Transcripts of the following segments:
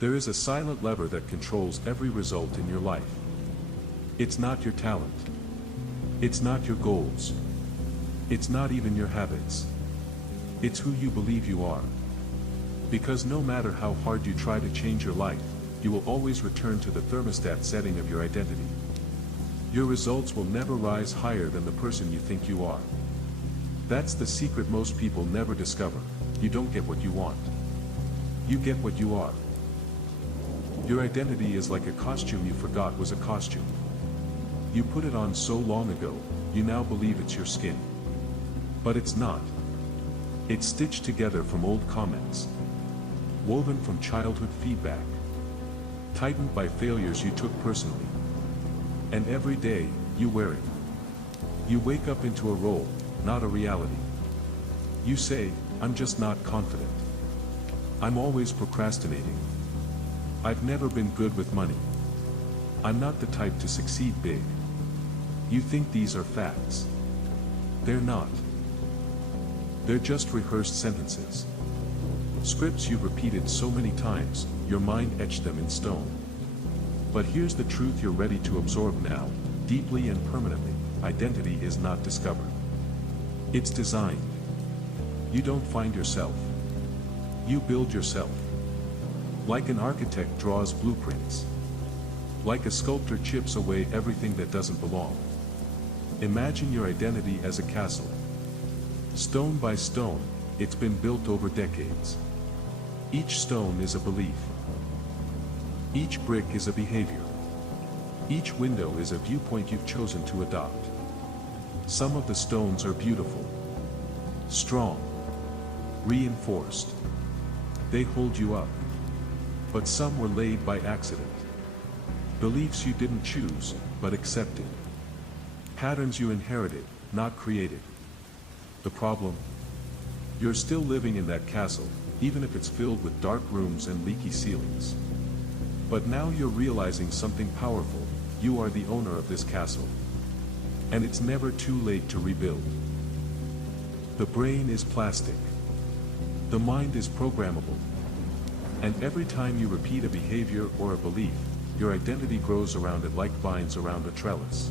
There is a silent lever that controls every result in your life. It's not your talent. It's not your goals. It's not even your habits. It's who you believe you are. Because no matter how hard you try to change your life, you will always return to the thermostat setting of your identity. Your results will never rise higher than the person you think you are. That's the secret most people never discover. You don't get what you want. You get what you are. Your identity is like a costume you forgot was a costume. You put it on so long ago, you now believe it's your skin. But it's not. It's stitched together from old comments, woven from childhood feedback, tightened by failures you took personally. And every day, you wear it. You wake up into a role, not a reality. You say, I'm just not confident. I'm always procrastinating. I've never been good with money. I'm not the type to succeed big. You think these are facts. They're not. They're just rehearsed sentences. Scripts you've repeated so many times, your mind etched them in stone. But here's the truth you're ready to absorb now, deeply and permanently. Identity is not discovered. It's designed. You don't find yourself. You build yourself. Like an architect draws blueprints. Like a sculptor chips away everything that doesn't belong. Imagine your identity as a castle. Stone by stone, it's been built over decades. Each stone is a belief. Each brick is a behavior. Each window is a viewpoint you've chosen to adopt. Some of the stones are beautiful, strong, reinforced. They hold you up. But some were laid by accident. Beliefs you didn't choose, but accepted. Patterns you inherited, not created. The problem? You're still living in that castle, even if it's filled with dark rooms and leaky ceilings. But now you're realizing something powerful. You are the owner of this castle. And it's never too late to rebuild. The brain is plastic. The mind is programmable. And every time you repeat a behavior or a belief, your identity grows around it like vines around a trellis.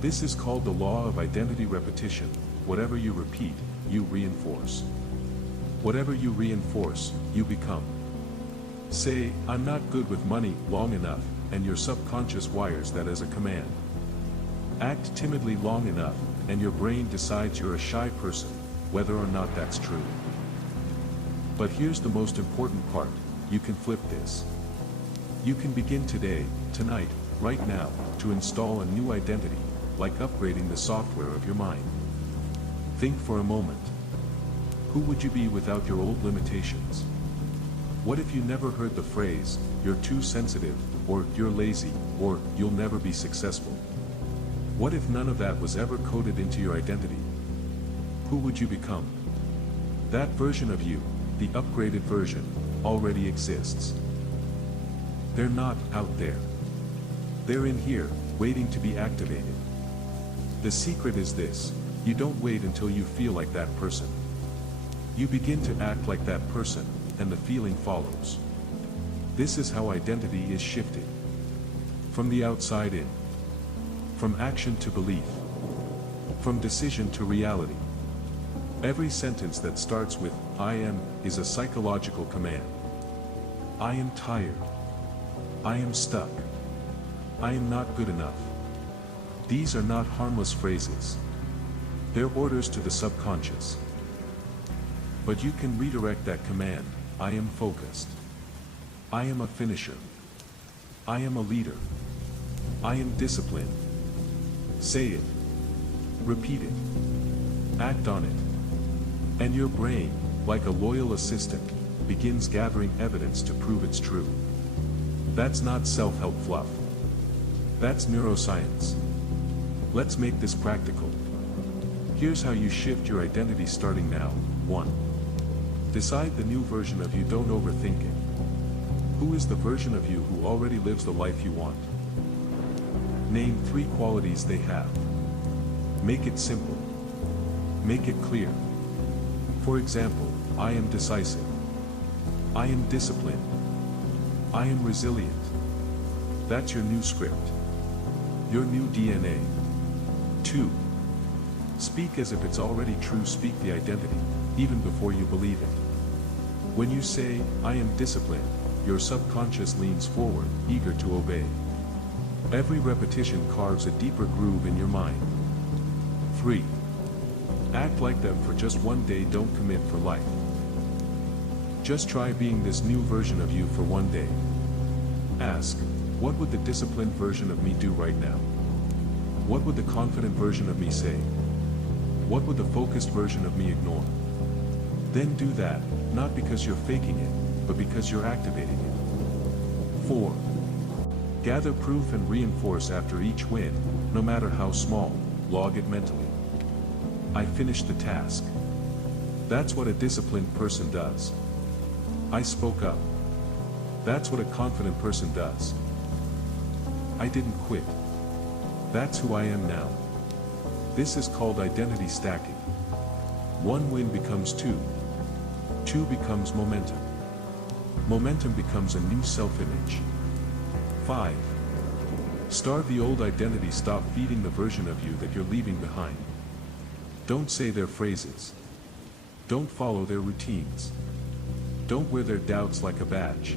This is called the law of identity repetition. Whatever you repeat, you reinforce. Whatever you reinforce, you become. Say, I'm not good with money, long enough, and your subconscious wires that as a command. Act timidly long enough, and your brain decides you're a shy person, whether or not that's true. But here's the most important part, you can flip this. You can begin today, tonight, right now, to install a new identity, like upgrading the software of your mind. Think for a moment. Who would you be without your old limitations? What if you never heard the phrase, you're too sensitive, or you're lazy, or you'll never be successful? What if none of that was ever coded into your identity? Who would you become? That version of you, the upgraded version, already exists. They're not out there. They're in here, waiting to be activated. The secret is this: you don't wait until you feel like that person. You begin to act like that person, and the feeling follows. This is how identity is shifted. From the outside in. From action to belief. From decision to reality. Every sentence that starts with, I am, is a psychological command. I am tired. I am stuck. I am not good enough. These are not harmless phrases. They're orders to the subconscious. But you can redirect that command. I am focused. I am a finisher. I am a leader. I am disciplined. Say it. Repeat it. Act on it. And your brain, like a loyal assistant, begins gathering evidence to prove it's true. That's not self-help fluff. That's neuroscience. Let's make this practical. Here's how you shift your identity starting now. 1. Decide the new version of you. Don't overthink it. Who is the version of you who already lives the life you want? Name 3 qualities they have. Make it simple. Make it clear. For example, I am decisive. I am disciplined. I am resilient. That's your new script. Your new DNA. 2. Speak as if it's already true. Speak the identity, even before you believe it. When you say, I am disciplined, your subconscious leans forward, eager to obey. Every repetition carves a deeper groove in your mind. 3. Act like them for just one day. Don't commit for life. Just try being this new version of you for one day. Ask, what would the disciplined version of me do right now? What would the confident version of me say? What would the focused version of me ignore? Then do that, not because you're faking it, but because you're activating it. 4. Gather proof and reinforce after each win, no matter how small. Log it mentally. I finished the task. That's what a disciplined person does. I spoke up. That's what a confident person does. I didn't quit. That's who I am now. This is called identity stacking. One win becomes 2. 2 becomes momentum. Momentum becomes a new self-image. 5. Starve the old identity. Stop feeding the version of you that you're leaving behind. Don't say their phrases. Don't follow their routines. Don't wear their doubts like a badge.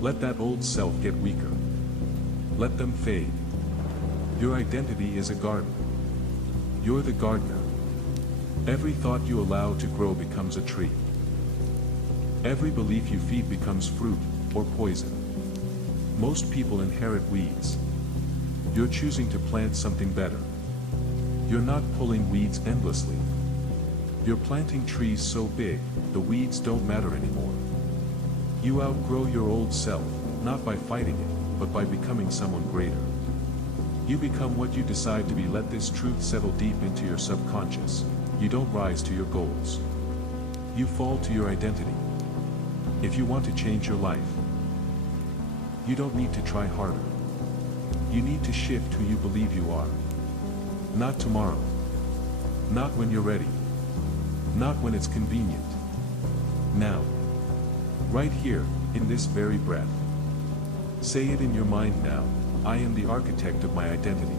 Let that old self get weaker. Let them fade. Your identity is a garden. You're the gardener. Every thought you allow to grow becomes a tree. Every belief you feed becomes fruit or poison. Most people inherit weeds. You're choosing to plant something better. You're not pulling weeds endlessly. You're planting trees so big, the weeds don't matter anymore. You outgrow your old self, not by fighting it, but by becoming someone greater. You become what you decide to be. Let this truth settle deep into your subconscious. You don't rise to your goals. You fall to your identity. If you want to change your life, you don't need to try harder. You need to shift who you believe you are. Not tomorrow. Not when you're ready. Not when it's convenient. Now. Right here, in this very breath. Say it in your mind now. I am the architect of my identity.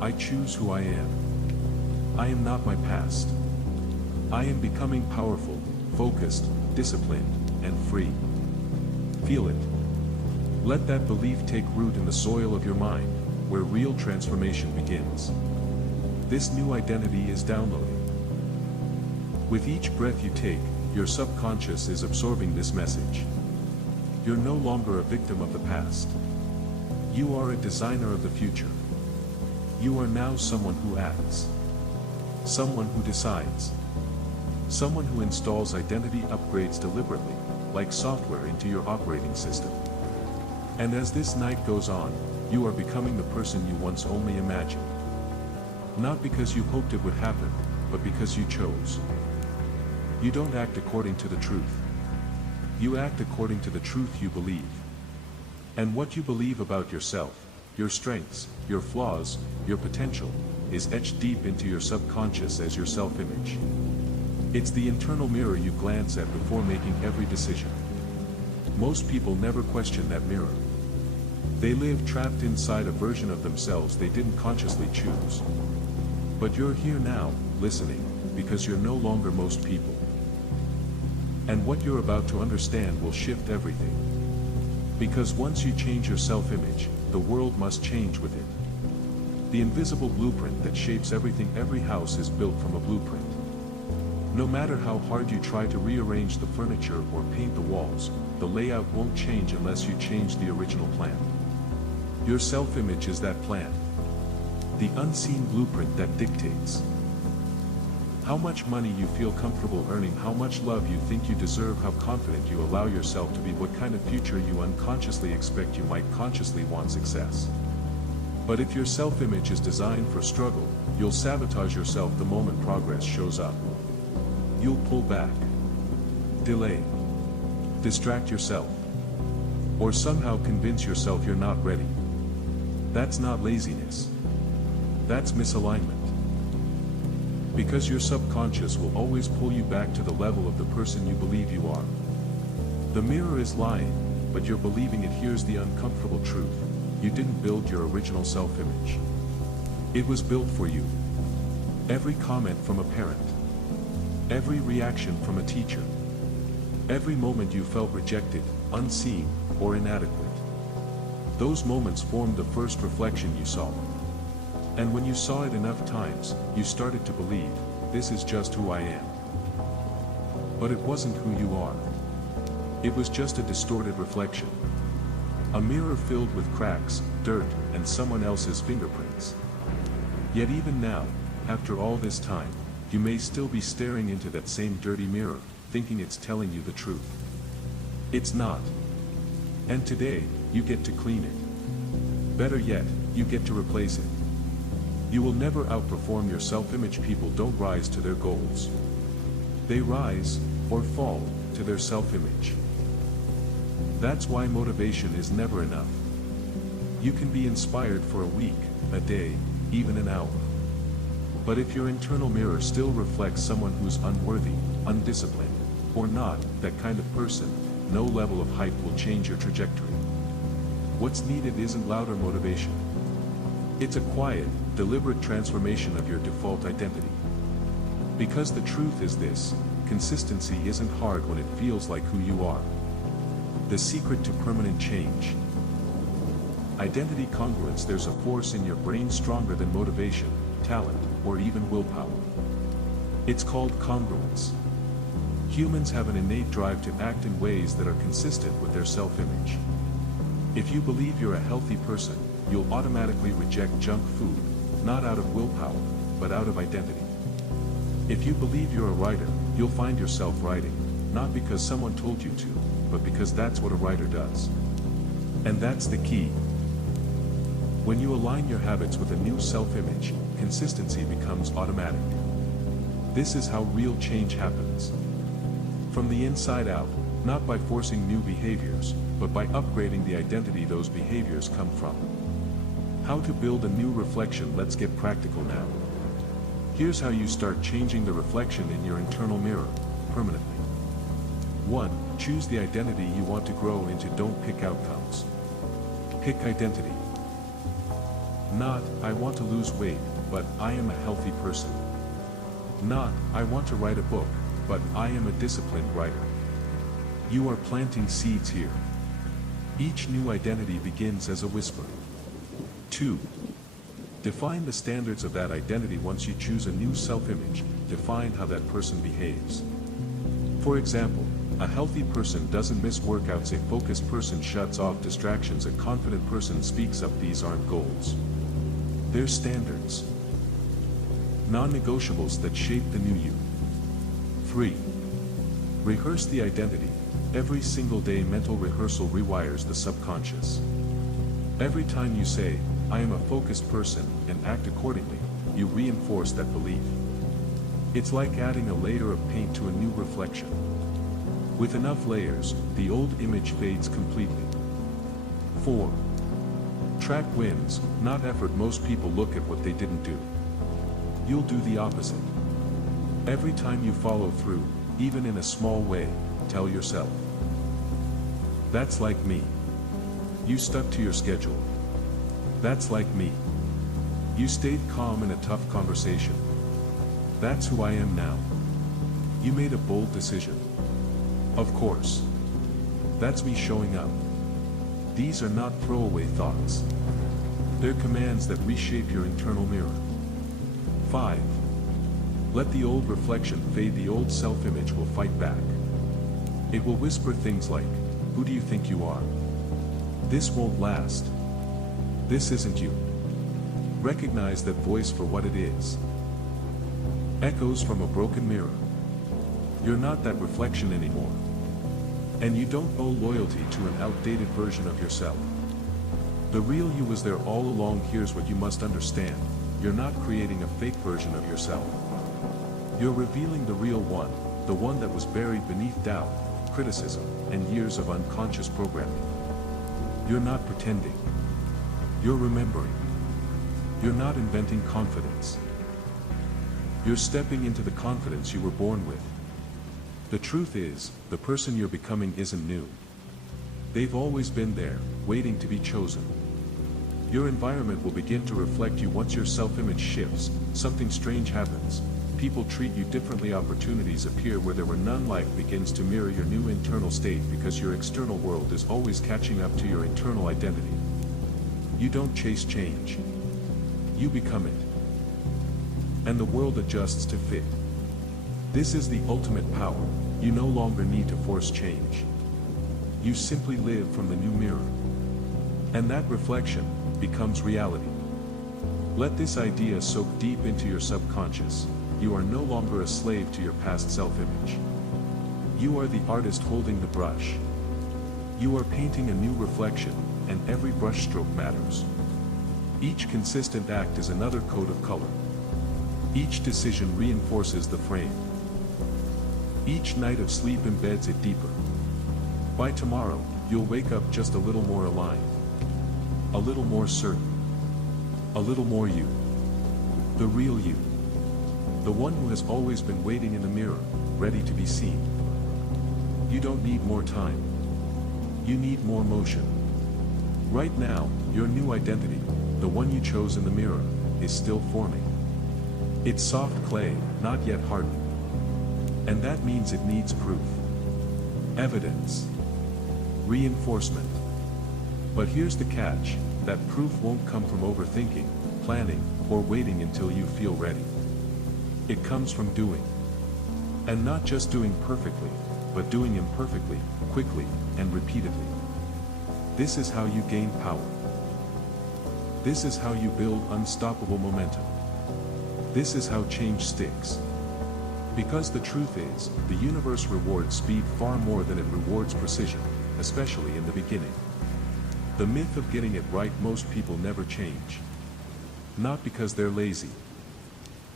I choose who I am. I am not my past. I am becoming powerful, focused, disciplined, and free. Feel it. Let that belief take root in the soil of your mind, where real transformation begins. This new identity is downloading. With each breath you take, your subconscious is absorbing this message. You're no longer a victim of the past. You are a designer of the future. You are now someone who acts. Someone who decides. Someone who installs identity upgrades deliberately, like software into your operating system. And as this night goes on, you are becoming the person you once only imagined. Not because you hoped it would happen, but because you chose. You don't act according to the truth. You act according to the truth you believe. And what you believe about yourself, your strengths, your flaws, your potential, is etched deep into your subconscious as your self-image. It's the internal mirror you glance at before making every decision. Most people never question that mirror. They live trapped inside a version of themselves they didn't consciously choose. But you're here now, listening, because you're no longer most people. And what you're about to understand will shift everything. Because once you change your self-image, the world must change with it. The invisible blueprint that shapes everything. Every house is built from a blueprint. No matter how hard you try to rearrange the furniture or paint the walls, the layout won't change unless you change the original plan. Your self-image is that plan. The unseen blueprint that dictates how much money you feel comfortable earning, how much love you think you deserve, how confident you allow yourself to be, what kind of future you unconsciously expect you might consciously want success. But if your self-image is designed for struggle, you'll sabotage yourself the moment progress shows up. You'll pull back, delay, distract yourself, or somehow convince yourself you're not ready. That's not laziness. That's misalignment. Because your subconscious will always pull you back to the level of the person you believe you are. The mirror is lying. but you're believing it. Here's the uncomfortable truth. You didn't build your original self-image. It was built for you. Every comment from a parent, every reaction from a teacher, every moment you felt rejected, unseen, or inadequate. Those moments formed the first reflection you saw. And when you saw it enough times, you started to believe, this is just who I am. But it wasn't who you are. It was just a distorted reflection. A mirror filled with cracks, dirt, and someone else's fingerprints. Yet even now, after all this time, you may still be staring into that same dirty mirror, thinking it's telling you the truth. It's not. And today, you get to clean it. Better yet, you get to replace it. You will never outperform your self-image. People don't rise to their goals. They rise, or fall, to their self-image. That's why motivation is never enough. You can be inspired for a week, a day, even an hour. But if your internal mirror still reflects someone who's unworthy, undisciplined, or not that kind of person, no level of hype will change your trajectory. What's needed isn't louder motivation. It's a quiet, deliberate transformation of your default identity. Because the truth is this, consistency isn't hard when it feels like who you are. The secret to permanent change. Identity congruence. There's a force in your brain stronger than motivation, talent, or even willpower. It's called congruence. Humans have an innate drive to act in ways that are consistent with their self-image. If you believe you're a healthy person, you'll automatically reject junk food, not out of willpower, but out of identity. If you believe you're a writer, you'll find yourself writing, not because someone told you to, but because that's what a writer does. And that's the key. When you align your habits with a new self-image, consistency becomes automatic. This is how real change happens. From the inside out, not by forcing new behaviors, but by upgrading the identity those behaviors come from. How to build a new reflection. Let's get practical now. Here's how you start changing the reflection in your internal mirror, permanently. 1. Choose the identity you want to grow into. Don't pick outcomes. Pick identity. Not, I want to lose weight, but I am a healthy person. Not, I want to write a book, but I am a disciplined writer. You are planting seeds here. Each new identity begins as a whisper. 2. Define the standards of that identity. Once you choose a new self-image, define how that person behaves. For example, a healthy person doesn't miss workouts. A focused person shuts off distractions. A confident person speaks up. These aren't goals. They're standards. Non-negotiables that shape the new you. 3. Rehearse the identity. Every single day. Mental rehearsal rewires the subconscious. Every time you say, I am a focused person, and act accordingly, you reinforce that belief. It's like adding a layer of paint to a new reflection. With enough layers, the old image fades completely. 4. Track wins, not effort. Most people look at what they didn't do. You'll do the opposite. Every time you follow through, even in a small way, tell yourself, that's like me. You stuck to your schedule. That's like me. You stayed calm in a tough conversation. That's who I am now. You made a bold decision. Of course. That's me showing up. These are not throwaway thoughts. They're commands that reshape your internal mirror. 5. Let the old reflection fade. The old self-image will fight back. It will whisper things like, who do you think you are? This won't last. This isn't you. Recognize that voice for what it is. Echoes from a broken mirror. You're not that reflection anymore. And you don't owe loyalty to an outdated version of yourself. The real you was there all along. Here's what you must understand. You're not creating a fake version of yourself. You're revealing the real one, the one that was buried beneath doubt, criticism, and years of unconscious programming. You're not pretending. You're remembering. You're not inventing confidence. You're stepping into the confidence you were born with. The truth is, the person you're becoming isn't new. They've always been there, waiting to be chosen. Your environment will begin to reflect you once your self-image shifts. Something strange happens. People treat you differently, opportunities appear where there were none, life begins to mirror your new internal state because your external world is always catching up to your internal identity. You don't chase change. You become it. And the world adjusts to fit. This is the ultimate power. You no longer need to force change. You simply live from the new mirror. And that reflection becomes reality. Let this idea soak deep into your subconscious. You are no longer a slave to your past self-image. You are the artist holding the brush. You are painting a new reflection, and every brushstroke matters. Each consistent act is another coat of color. Each decision reinforces the frame. Each night of sleep embeds it deeper. By tomorrow, you'll wake up just a little more aligned. A little more certain. A little more you. The real you. The one who has always been waiting in the mirror, ready to be seen. You don't need more time. You need more motion. Right now, your new identity, the one you chose in the mirror, is still forming. It's soft clay, not yet hardened. And that means it needs proof. Evidence. Reinforcement. But here's the catch, that proof won't come from overthinking, planning, or waiting until you feel ready. It comes from doing. And not just doing perfectly, but doing imperfectly, quickly, and repeatedly. This is how you gain power. This is how you build unstoppable momentum. This is how change sticks. Because the truth is, the universe rewards speed far more than it rewards precision, especially in the beginning. The myth of getting it right, most people never change. Not because they're lazy.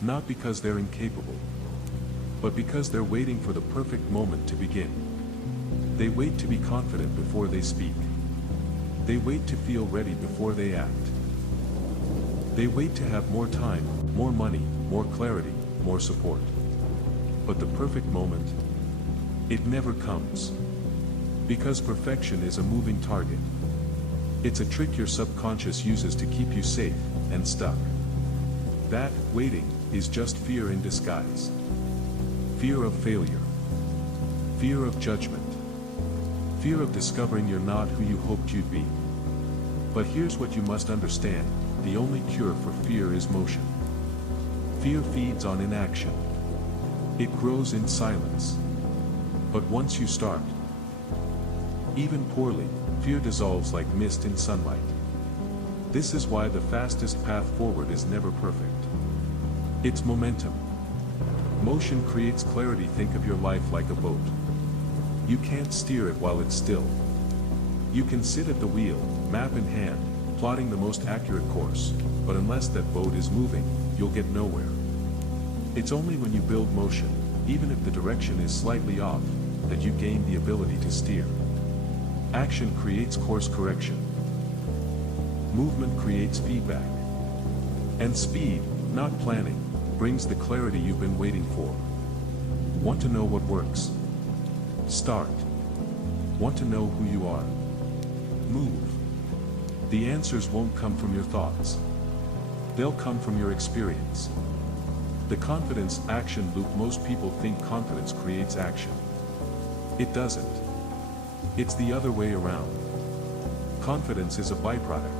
Not because they're incapable. But because they're waiting for the perfect moment to begin. They wait to be confident before they speak. They wait to feel ready before they act. They wait to have more time, more money, more clarity, more support. But the perfect moment, it never comes. Because perfection is a moving target. It's a trick your subconscious uses to keep you safe and stuck. That, waiting, is just fear in disguise. Fear of failure. Fear of judgment. Fear of discovering you're not who you hoped you'd be. But here's what you must understand, the only cure for fear is motion. Fear feeds on inaction. It grows in silence. But once you start, even poorly, fear dissolves like mist in sunlight. This is why the fastest path forward is never perfect. It's momentum. Motion creates clarity. Think of your life like a boat. You can't steer it while it's still. You can sit at the wheel, map in hand, plotting the most accurate course, but unless that boat is moving, you'll get nowhere. It's only when you build motion, even if the direction is slightly off, that you gain the ability to steer. Action creates course correction. Movement creates feedback. And speed, not planning, brings the clarity you've been waiting for. Want to know what works? Start. Want to know who you are? Move. The answers won't come from your thoughts. They'll come from your experience. The confidence action loop. Most people think confidence creates action. It doesn't. It's the other way around. Confidence is a byproduct.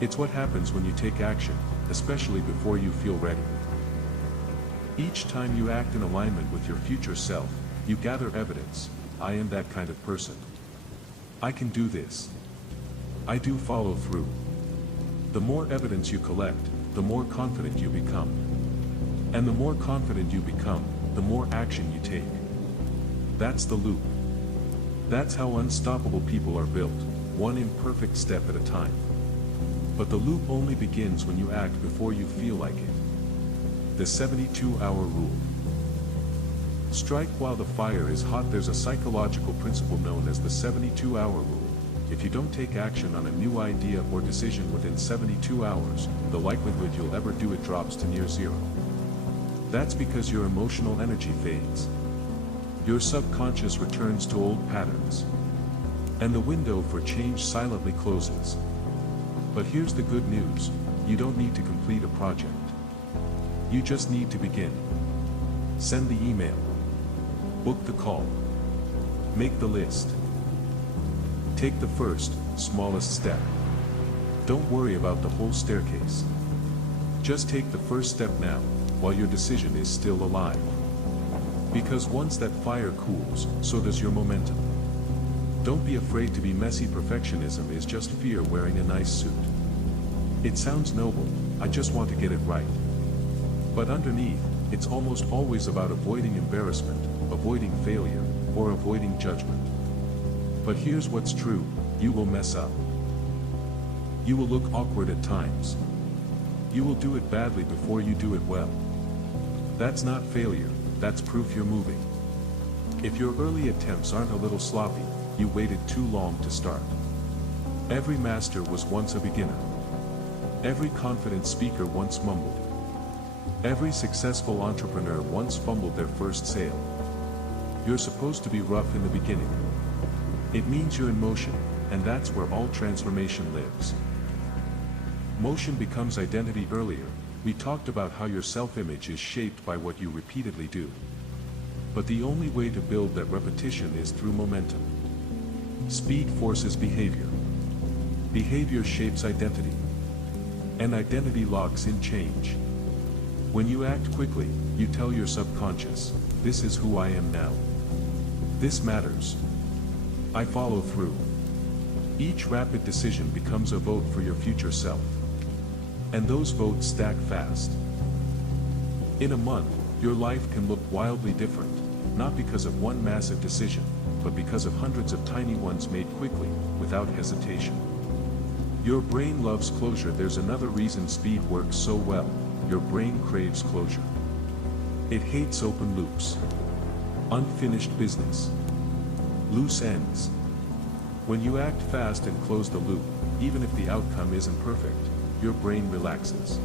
It's what happens when you take action, especially before you feel ready. Each time you act in alignment with your future self, you gather evidence. I am that kind of person. I can do this. I do follow through. The more evidence you collect, the more confident you become. And the more confident you become, the more action you take. That's the loop. That's how unstoppable people are built, one imperfect step at a time. But the loop only begins when you act before you feel like it. The 72-hour rule. Strike while the fire is hot. There's a psychological principle known as the 72-hour rule. If you don't take action on a new idea or decision within 72 hours, the likelihood you'll ever do it drops to near zero. That's because your emotional energy fades. Your subconscious returns to old patterns. And the window for change silently closes. But here's the good news, you don't need to complete a project. You just need to begin. Send the email. Book the call. Make the list. Take the first, smallest step. Don't worry about the whole staircase. Just take the first step now, while your decision is still alive. Because once that fire cools, so does your momentum. Don't be afraid to be messy. Perfectionism is just fear wearing a nice suit. It sounds noble, I just want to get it right. But underneath, it's almost always about avoiding embarrassment, avoiding failure, or avoiding judgment. But here's what's true, you will mess up. You will look awkward at times. You will do it badly before you do it well. That's not failure, that's proof you're moving. If your early attempts aren't a little sloppy, you waited too long to start. Every master was once a beginner. Every confident speaker once mumbled. Every successful entrepreneur once fumbled their first sale. You're supposed to be rough in the beginning. It means you're in motion, and that's where all transformation lives. Motion becomes identity. Earlier, we talked about how your self-image is shaped by what you repeatedly do. But the only way to build that repetition is through momentum. Speed forces behavior. Behavior shapes identity. And identity locks in change. When you act quickly, you tell your subconscious, this is who I am now. This matters. I follow through. Each rapid decision becomes a vote for your future self. And those votes stack fast. In a month, your life can look wildly different, not because of one massive decision, but because of hundreds of tiny ones made quickly, without hesitation. Your brain loves closure. There's another reason speed works so well. Your brain craves closure. It hates open loops. Unfinished business. Loose ends. When you act fast and close the loop, even if the outcome isn't perfect, your brain relaxes.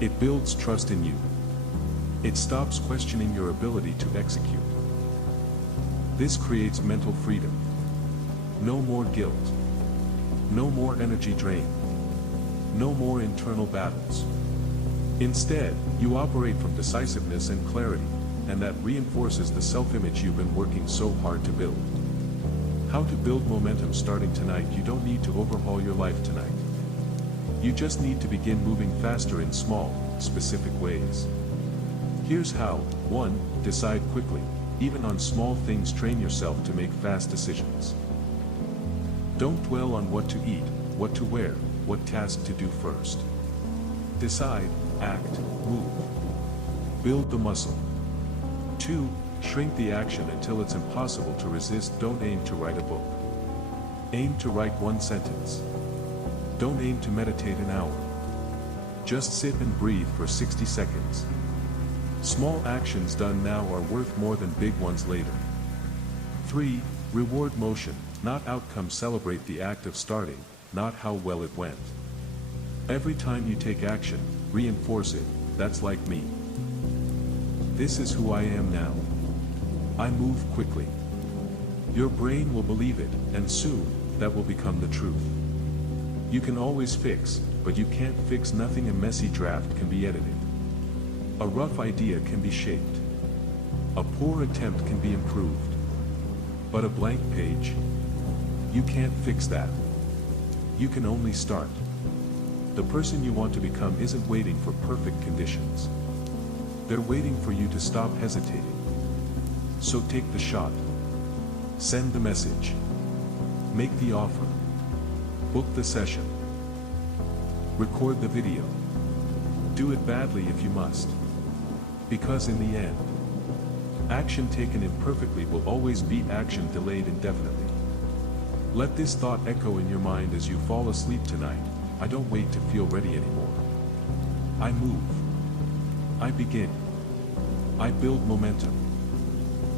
It builds trust in you. It stops questioning your ability to execute. This creates mental freedom. No more guilt. No more energy drain. No more internal battles. Instead, you operate from decisiveness and clarity, and that reinforces the self-image you've been working so hard to build. How to build momentum starting tonight. You don't need to overhaul your life tonight. You just need to begin moving faster in small, specific ways. Here's how. 1. Decide quickly. Even on small things, train yourself to make fast decisions. Don't dwell on what to eat, what to wear, what task to do first. Decide, act, move. Build the muscle. 2. Shrink the action until it's impossible to resist. Don't aim to write a book. Aim to write one sentence. Don't aim to meditate an hour. Just sit and breathe for 60 seconds. Small actions done now are worth more than big ones later. 3. Reward motion, not outcome. Celebrate the act of starting, not how well it went. Every time you take action, reinforce it. That's like me. This is who I am now. I move quickly. Your brain will believe it, and soon, that will become the truth. You can always fix, but you can't fix nothing. A messy draft can be edited. A rough idea can be shaped. A poor attempt can be improved. But a blank page? You can't fix that. You can only start. The person you want to become isn't waiting for perfect conditions. They're waiting for you to stop hesitating. So take the shot. Send the message. Make the offer. Book the session. Record the video. Do it badly if you must. Because in the end, action taken imperfectly will always beat action delayed indefinitely. Let this thought echo in your mind as you fall asleep tonight. I don't wait to feel ready anymore. I move. I begin. I build momentum.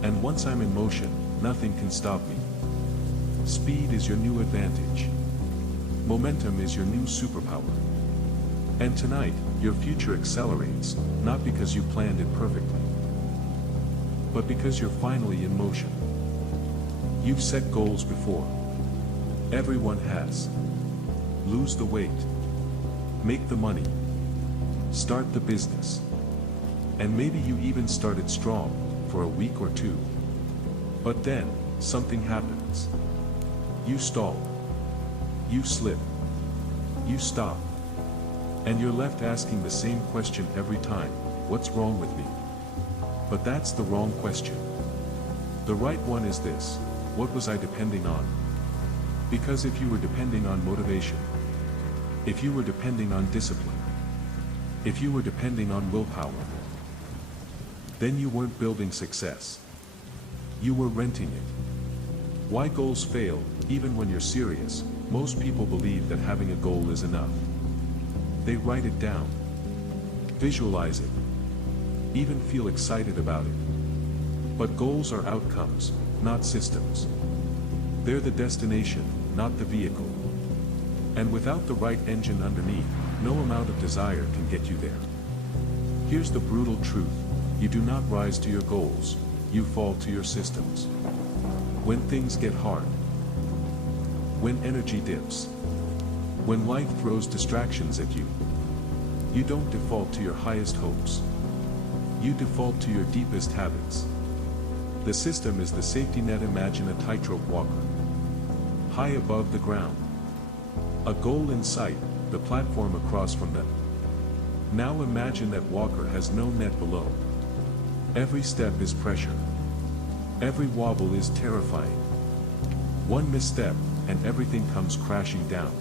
And once I'm in motion, nothing can stop me. Speed is your new advantage. Momentum is your new superpower. And tonight, your future accelerates, not because you planned it perfectly, but because you're finally in motion. You've set goals before. Everyone has. Lose the weight. Make the money. Start the business. And maybe you even started strong, for a week or two. But then, something happens. You stall. You slip. You stop. And you're left asking the same question every time, what's wrong with me? But that's the wrong question. The right one is this, what was I depending on? Because if you were depending on motivation, if you were depending on discipline, if you were depending on willpower, then you weren't building success. You were renting it. Why goals fail, even when you're serious, most people believe that having a goal is enough. They write it down, visualize it, even feel excited about it. But goals are outcomes, not systems. They're the destination, not the vehicle. And without the right engine underneath, no amount of desire can get you there. Here's the brutal truth. You do not rise to your goals, you fall to your systems. When things get hard, when energy dips, when life throws distractions at you, you don't default to your highest hopes. You default to your deepest habits. The system is the safety net. Imagine a tightrope walker. High above the ground. A goal in sight, the platform across from them. Now imagine that walker has no net below. Every step is pressure. Every wobble is terrifying. One misstep, and everything comes crashing down.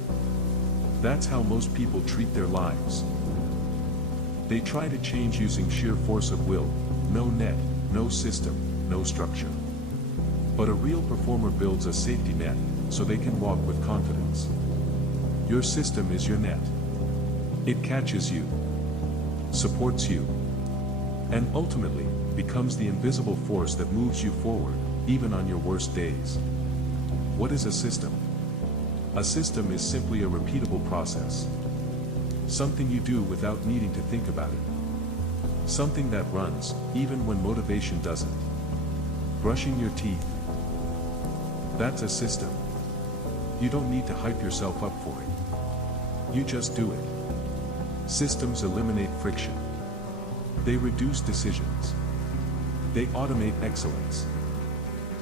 That's how most people treat their lives. They try to change using sheer force of will, no net, no system, no structure. But a real performer builds a safety net, so they can walk with confidence. Your system is your net. It catches you, supports you, and ultimately, becomes the invisible force that moves you forward, even on your worst days. What is a system? A system is simply a repeatable process. Something you do without needing to think about it. Something that runs, even when motivation doesn't. Brushing your teeth. That's a system. You don't need to hype yourself up for it. You just do it. Systems eliminate friction. They reduce decisions. They automate excellence.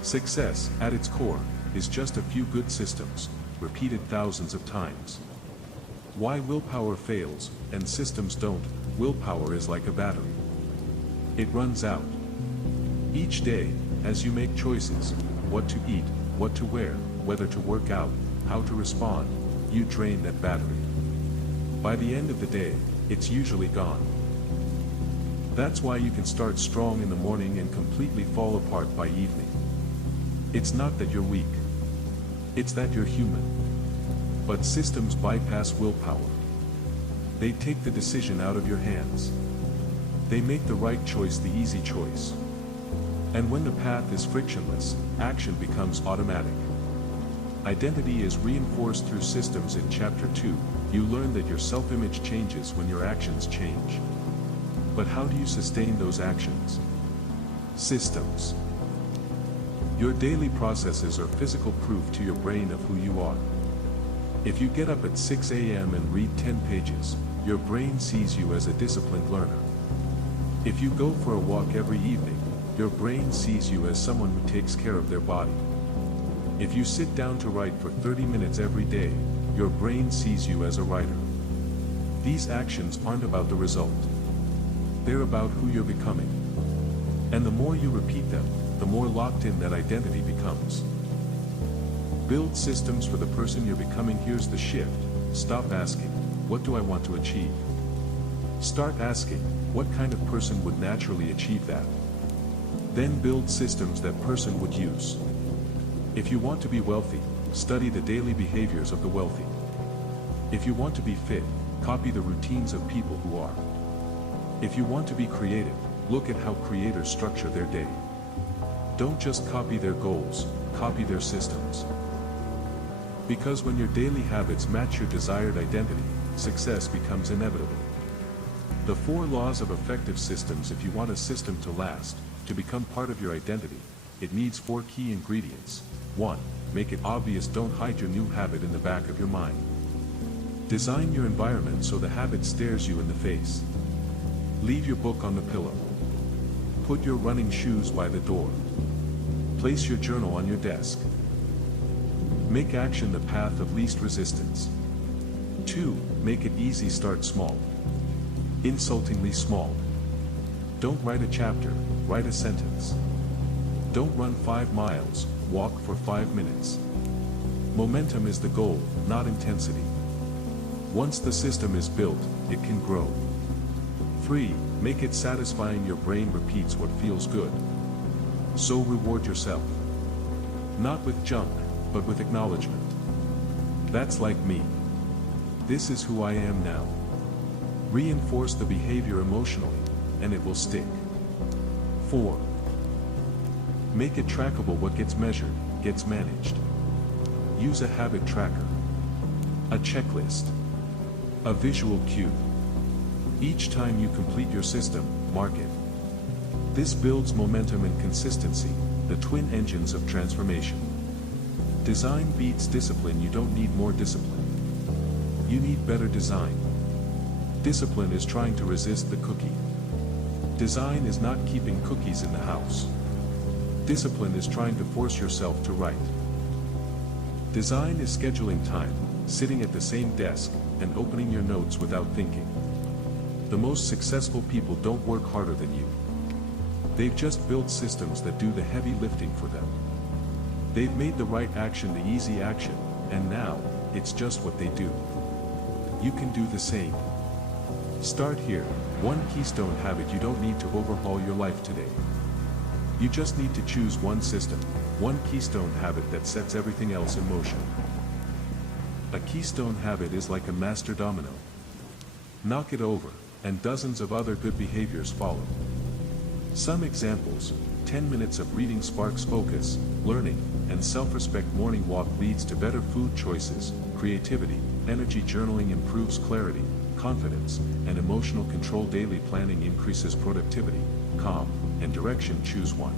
Success, at its core, is just a few good systems, repeated thousands of times. Why willpower fails, and systems don't? Willpower is like a battery. It runs out. Each day, as you make choices, what to eat, what to wear, whether to work out, how to respond, you drain that battery. By the end of the day, it's usually gone. That's why you can start strong in the morning and completely fall apart by evening. It's not that you're weak. It's that you're human. But systems bypass willpower. They take the decision out of your hands. They make the right choice the easy choice. And when the path is frictionless, action becomes automatic. Identity is reinforced through systems. In Chapter 2, you learn that your self-image changes when your actions change. But how do you sustain those actions? Systems. Your daily processes are physical proof to your brain of who you are. If you get up at 6 a.m. and read 10 pages, your brain sees you as a disciplined learner. If you go for a walk every evening, your brain sees you as someone who takes care of their body. If you sit down to write for 30 minutes every day, your brain sees you as a writer. These actions aren't about the result. They're about who you're becoming. And the more you repeat them, the more locked in that identity becomes. Build systems for the person you're becoming. Here's the shift. Stop asking, what do I want to achieve? Start asking, what kind of person would naturally achieve that? Then build systems that person would use. If you want to be wealthy, study the daily behaviors of the wealthy. If you want to be fit, copy the routines of people who are. If you want to be creative, look at how creators structure their day. Don't just copy their goals, copy their systems. Because when your daily habits match your desired identity, success becomes inevitable. The 4 laws of effective systems. If you want a system to last, to become part of your identity, it needs 4 key ingredients. 1. make it obvious. Don't hide your new habit in the back of your mind. Design your environment so the habit stares you in the face. Leave your book on the pillow. Put your running shoes by the door. Place your journal on your desk. Make action the path of least resistance. 2. Make it easy. Start small. Insultingly small. Don't write a chapter, write a sentence. Don't run 5 miles, walk for 5 minutes. Momentum is the goal, not intensity. Once the system is built, it can grow. 3. Make it satisfying. Your brain repeats what feels good. So reward yourself. Not with junk, but with acknowledgement. That's like me. This is who I am now. Reinforce the behavior emotionally, and it will stick. 4. Make it trackable. What gets measured, gets managed. Use a habit tracker, a checklist, a visual cue. Each time you complete your system, mark it. This builds momentum and consistency, the twin engines of transformation. Design beats discipline. You don't need more discipline. You need better design. Discipline is trying to resist the cookie. Design is not keeping cookies in the house. Discipline is trying to force yourself to write. Design is scheduling time, sitting at the same desk, and opening your notes without thinking. The most successful people don't work harder than you. They've just built systems that do the heavy lifting for them. They've made the right action the easy action, and now, it's just what they do. You can do the same. Start here. 1 keystone habit. You don't need to overhaul your life today. You just need to choose one system, one keystone habit that sets everything else in motion. A keystone habit is like a master domino. Knock it over, and dozens of other good behaviors follow. Some examples: 10 minutes of reading sparks focus, learning, and self-respect. Morning walk leads to better food choices, creativity, energy. Journaling improves clarity, confidence, and emotional control. Daily planning increases productivity, calm, and direction. Choose one.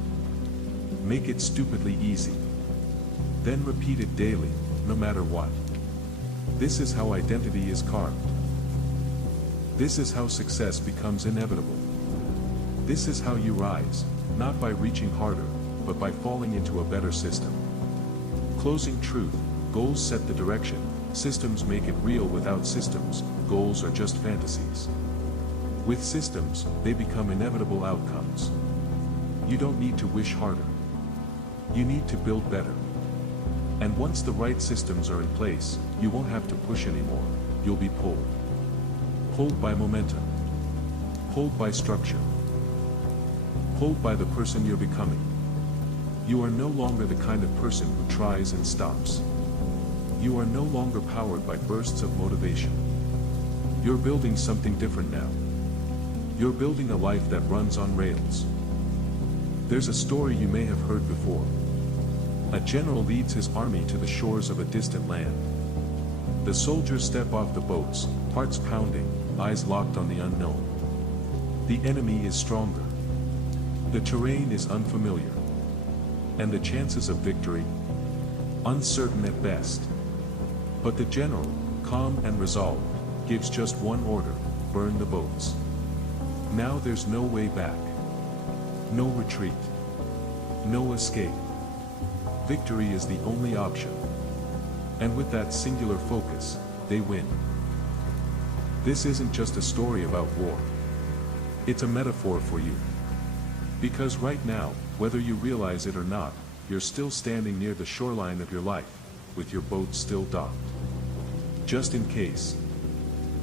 Make it stupidly easy. Then repeat it daily, no matter what. This is how identity is carved. This is how success becomes inevitable. This is how you rise, not by reaching harder, but by falling into a better system. Closing truth: goals set the direction, systems make it real. Without systems, goals are just fantasies. With systems, they become inevitable outcomes. You don't need to wish harder. You need to build better. And once the right systems are in place, you won't have to push anymore. You'll be pulled. Pulled by momentum. Pulled by structure. Pulled by the person you're becoming. You are no longer the kind of person who tries and stops. You are no longer powered by bursts of motivation. You're building something different now. You're building a life that runs on rails. There's a story you may have heard before. A general leads his army to the shores of a distant land. The soldiers step off the boats, hearts pounding, eyes locked on the unknown. The enemy is stronger. The terrain is unfamiliar. And the chances of victory? Uncertain at best. But the general, calm and resolved, gives just one order: burn the boats. Now there's no way back. No retreat. No escape. Victory is the only option. And with that singular focus, they win. This isn't just a story about war. It's a metaphor for you. Because right now, whether you realize it or not, you're still standing near the shoreline of your life, with your boat still docked. Just in case.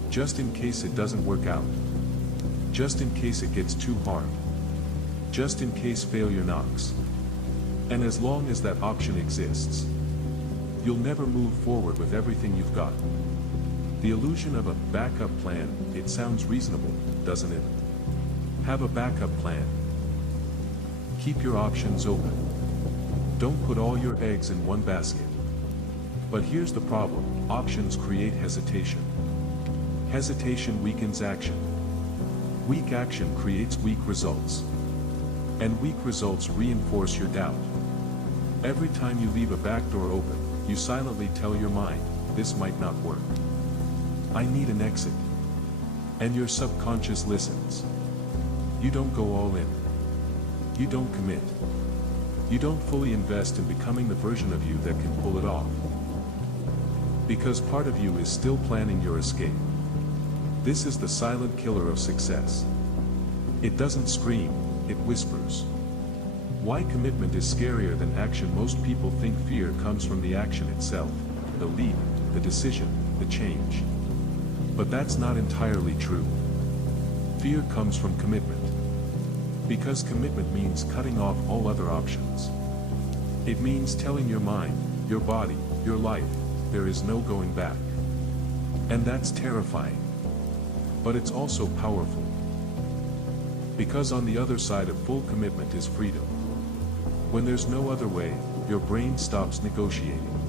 Just in case it doesn't work out. Just in case it gets too hard. Just in case failure knocks. And as long as that option exists, you'll never move forward with everything you've got. The illusion of a backup plan, it sounds reasonable, doesn't it? Have a backup plan. Keep your options open. Don't put all your eggs in one basket. But here's the problem: options create hesitation. Hesitation weakens action. Weak action creates weak results. And weak results reinforce your doubt. Every time you leave a back door open, you silently tell your mind, this might not work. I need an exit. And your subconscious listens. You don't go all in. You don't commit. You don't fully invest in becoming the version of you that can pull it off. Because part of you is still planning your escape. This is the silent killer of success. It doesn't scream, it whispers. Why commitment is scarier than action? Most people think fear comes from the action itself, the leap, the decision, the change. But that's not entirely true. Fear comes from commitment. Because commitment means cutting off all other options. It means telling your mind, your body, your life, there is no going back. And that's terrifying. But it's also powerful. Because on the other side of full commitment is freedom. When there's no other way, your brain stops negotiating.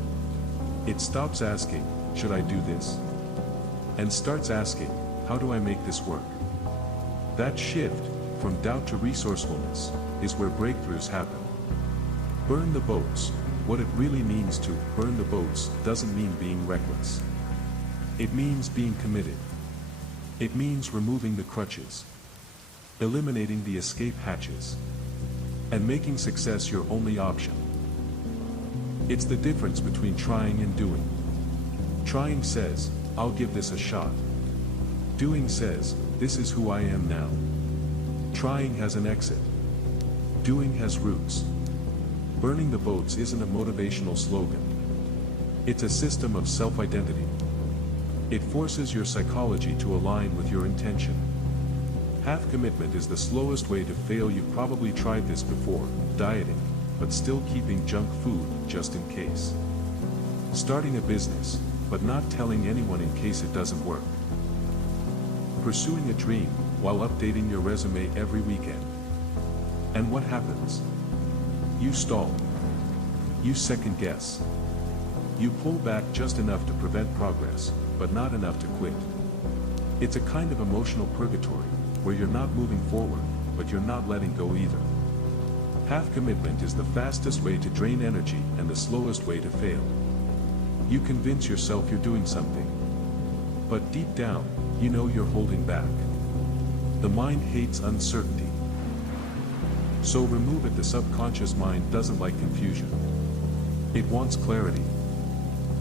It stops asking, should I do this? And starts asking, how do I make this work? That shift, from doubt to resourcefulness, is where breakthroughs happen. Burn the boats. What it really means to burn the boats doesn't mean being reckless. It means being committed. It means removing the crutches, eliminating the escape hatches, and making success your only option. It's the difference between trying and doing. Trying says, I'll give this a shot. Doing says, this is who I am now. Trying has an exit. Doing has roots. Burning the boats isn't a motivational slogan. It's a system of self-identity. It forces your psychology to align with your intention. Half commitment is the slowest way to fail. You've probably tried this before, dieting, but still keeping junk food just in case. Starting a business, but not telling anyone in case it doesn't work. Pursuing a dream, while updating your resume every weekend. And what happens? You stall. You second guess. You pull back just enough to prevent progress, but not enough to quit. It's a kind of emotional purgatory, where you're not moving forward, but you're not letting go either. Half commitment is the fastest way to drain energy and the slowest way to fail. You convince yourself you're doing something. But deep down, you know you're holding back. The mind hates uncertainty. So remove it. The subconscious mind doesn't like confusion. It wants clarity,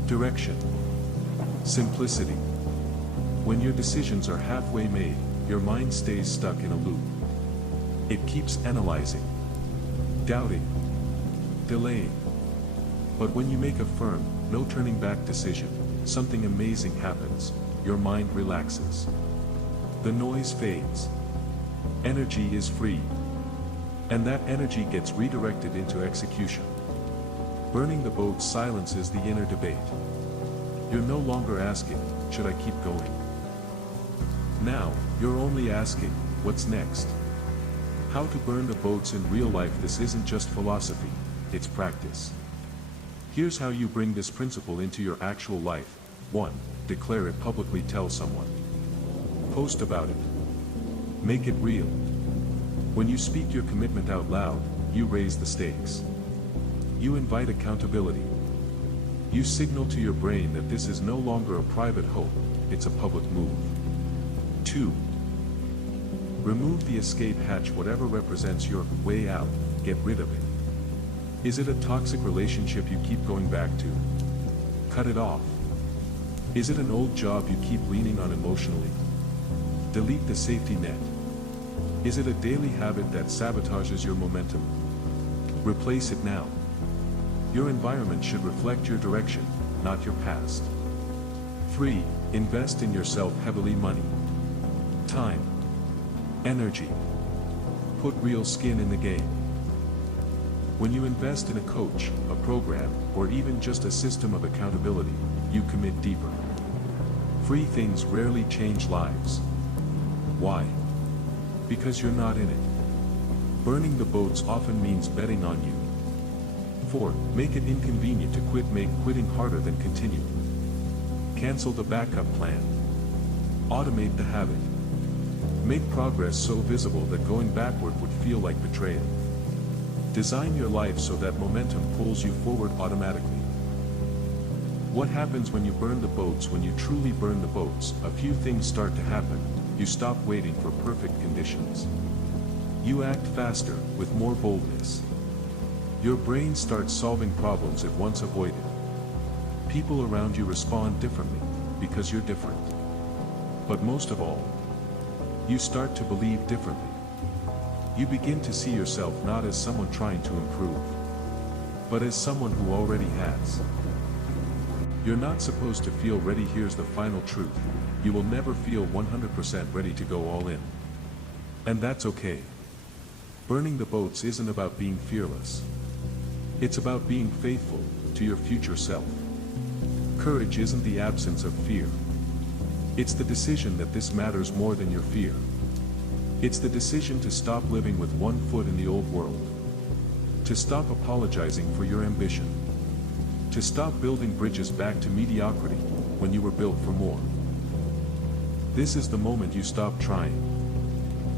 direction, simplicity. When your decisions are halfway made, your mind stays stuck in a loop. It keeps analyzing, doubting, delaying. But when you make a firm, no turning back decision, something amazing happens. Your mind relaxes. The noise fades. Energy is free. And that energy gets redirected into execution. Burning the boat silences the inner debate. You're no longer asking, should I keep going? Now, you're only asking, what's next? How to burn the boats in real life. This isn't just philosophy, it's practice. Here's how you bring this principle into your actual life. 1. Declare it publicly. Tell someone. Post about it. Make it real. When you speak your commitment out loud, you raise the stakes. You invite accountability. You signal to your brain that this is no longer a private hope, it's a public move. 2. Remove the escape hatch. Whatever represents your way out, get rid of it. Is it a toxic relationship you keep going back to? Cut it off. Is it an old job you keep leaning on emotionally? Delete the safety net. Is it a daily habit that sabotages your momentum? Replace it now. Your environment should reflect your direction, not your past. 3. Invest in yourself heavily. Money, time, energy. Put real skin in the game. When you invest in a coach, a program, or even just a system of accountability, you commit deeper. Free things rarely change lives. Why? Because you're not in it. Burning the boats often means betting on you. 4. Make it inconvenient to quit. Make quitting harder than continuing. Cancel the backup plan. Automate the habit. Make progress so visible that going backward would feel like betrayal. Design your life so that momentum pulls you forward automatically. What happens when you burn the boats? When you truly burn the boats, a few things start to happen. You stop waiting for perfect conditions. You act faster, with more boldness. Your brain starts solving problems it once avoided. People around you respond differently, because you're different. But most of all, you start to believe differently. You begin to see yourself not as someone trying to improve, but as someone who already has. You're not supposed to feel ready. Here's the final truth: you will never feel 100% ready to go all in. And that's okay. Burning the boats isn't about being fearless. It's about being faithful to your future self. Courage isn't the absence of fear. It's the decision that this matters more than your fear. It's the decision to stop living with one foot in the old world. To stop apologizing for your ambition. To stop building bridges back to mediocrity when you were built for more. This is the moment you stop trying.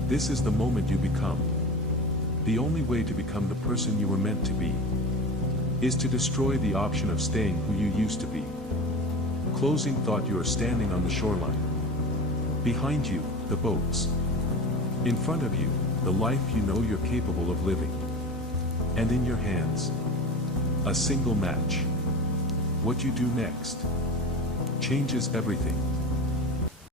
This is the moment you become. The only way to become the person you were meant to be is to destroy the option of staying who you used to be. Closing thought: you are standing on the shoreline. Behind you, the boats. In front of you, the life you know you're capable of living. And in your hands, a single match. What you do next changes everything.